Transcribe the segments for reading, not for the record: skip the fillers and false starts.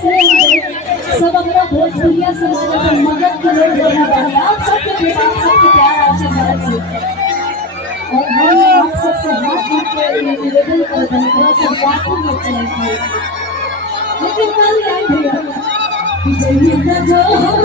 सब अपना भोजपुरिया समाज को मदद करो आप सबके प्यार आशीर्वाद से और हम आप सबसे हाथ जोड़ के निवेदन करते हैं थोड़ा सा बातों में चलेंगे लेकिन कल आए भैया जन्नत जो हम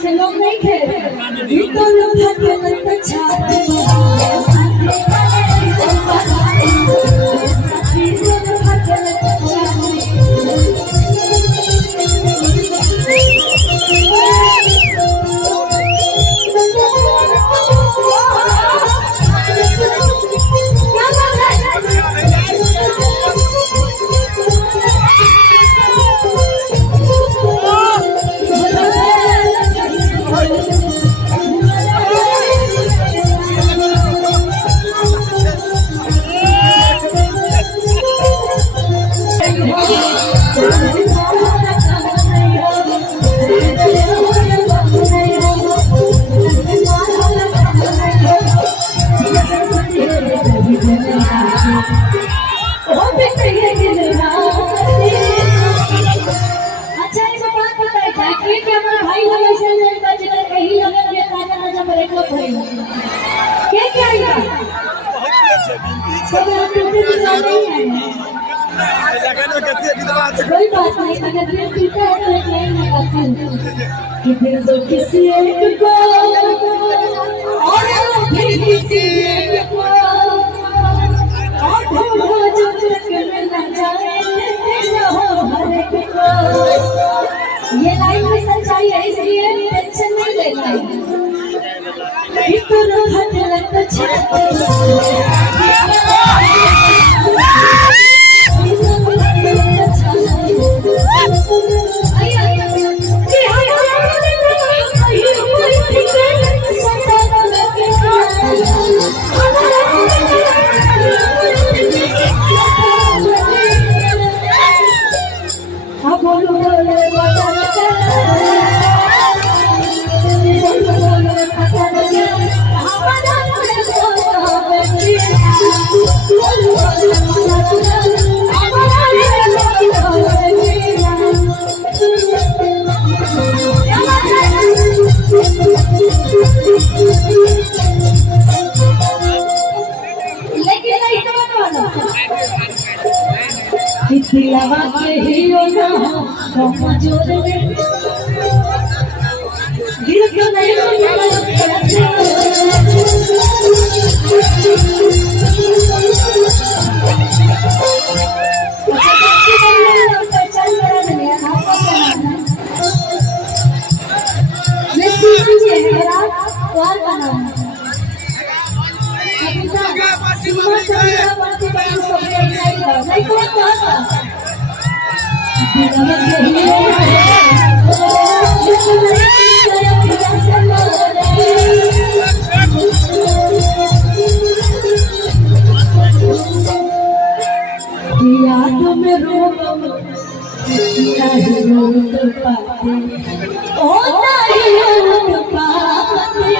से लोग नहीं खेले तो लोग कोई बात नहीं अगर दिल टूटा है तो एक लाइन लगाती हूँ कि दिल तो किसी एक को और फिर किसी एक को और ढूंढो जो तक मिलना जाए रहो हर एक को। ये लाइन में सच्चाई है इसलिए टेंशन नहीं लेना है। इतना हटलत छाते दिलवा के हियो ना हो मजूर में दिल को नहीं याद में रो नहीं रोक पाते ओ नहीं रोक पाते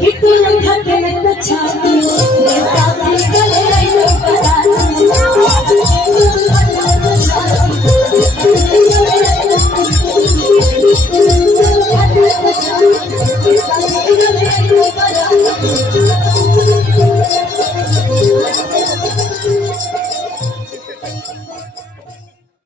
कि तुम थके न छाती साथी गले नहीं बताते